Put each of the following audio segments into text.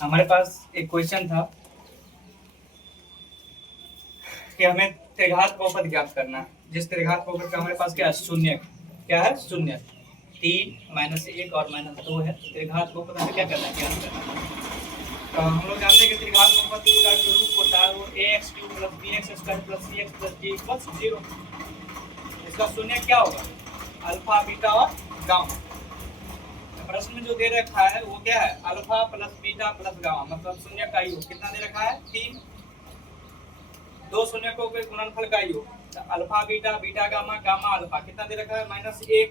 हमारे पास एक क्वेश्चन था कि हमें त्रिघात बहुपद ज्ञात करना है, जिस त्रिघात बहुपद का हमारे पास क्या है, शून्य। क्या है? शून्य। 3 -1 और -2 है। त्रिघात बहुपद हमें क्या करना है, ज्ञात करना है। तो हम लोग जानते हैं कि त्रिघात बहुपद का जो रूप होता है वो ax³ + bx² + cx + d = 0। इसका शून्य क्या होगा? अल्फा, बीटा और गामा। प्रश्न में जो दे रखा है वो क्या है? Alpha plus beta plus gamma, मतलब शून्य का योग कितना दे रखा है? 3। दो शून्य को गुणनफल का योग, तो alpha beta, beta gamma, gamma alpha कितना दे रखा है? -1।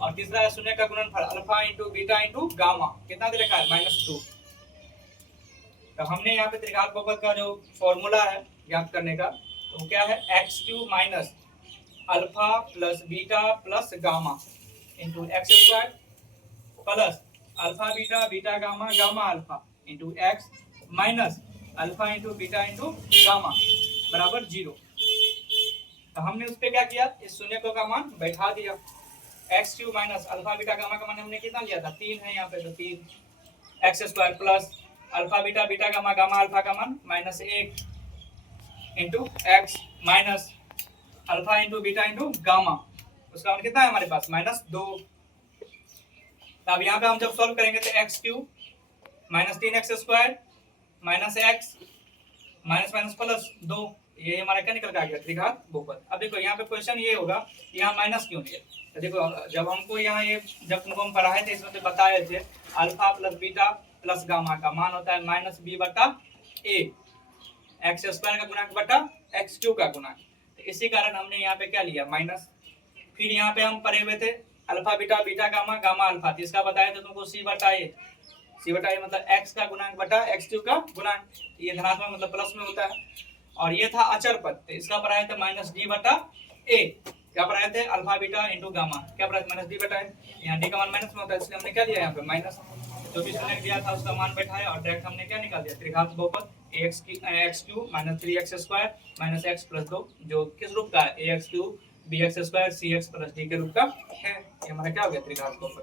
और तीसरा है शून्य का गुणनफल alpha into beta into gamma, कितना दे रखा है? -2। तो हमने यहाँ पे त्रिघात बहुपद का जो फॉर्मूला है ज्ञात करने का, तो क्या है? x³ - alpha plus beta plus gamma into x² plus alpha beta, beta gamma, gamma alpha into x minus alpha into beta into gamma बराबर 0। तो हमने उस पर क्या किया? इस शून्य को का मान बैठा दिया। x³ minus alpha beta gamma का मान हमने कितना लिया था? 3 है यहाँ पे, तो 3x² plus alpha beta, beta gamma, gamma alpha का मान -1 into x minus alpha into beta into gamma, उसका मान कितना है हमारे पास? -2। अब यहाँ पे हम जब सॉल्व करेंगे तो x³ -3x² minus x minus minus plus 2, ये हमारा क्या निकल के आ गया? त्रिघात बहुपद। अब देखो यहाँ पे क्वेश्चन ये होगा यहाँ माइनस क्यों लिया? तो देखो जब हमको यहाँ ये जब तुमको हम पढ़ाए थे इसमें तो बताए थे alpha plus beta plus gamma का मान होता है -b/a, x² का गुणांक बटा x³ का गुणांक। तो इसी कारण हमने यहाँ पे क्या लिया? माइनस। फिर यहाँ पे हम पढ़े हुए थे alpha beta, beta gamma, gamma alpha, तो इसका बताया था तुमको c/a। c/a मतलब x का गुणांक बटा x³ का गुणांक, ये धनात्मक मतलब प्लस में होता है। और ये था अचर पद, तो इसका पढ़ाए थे -d/a। क्या पढ़ाए थे? अल्फा बीटा इंटू गामा, क्या पढ़ाए थे? -d/a। यहाँ d का मान माइनस में होता है, इसलिए हमने क्या लिया यहाँ पे? माइनस। जो भी शून्य दिया था उसका मान बैठाया और डायरेक्ट हमने क्या निकाल दिया? त्रिघात बहुपद x³ - 3x² - x + 2, जो किस रूप का है? ax³ bx² cx + d के रूप का है। ये हमारा क्या हो गया? त्रिघात बहुपद।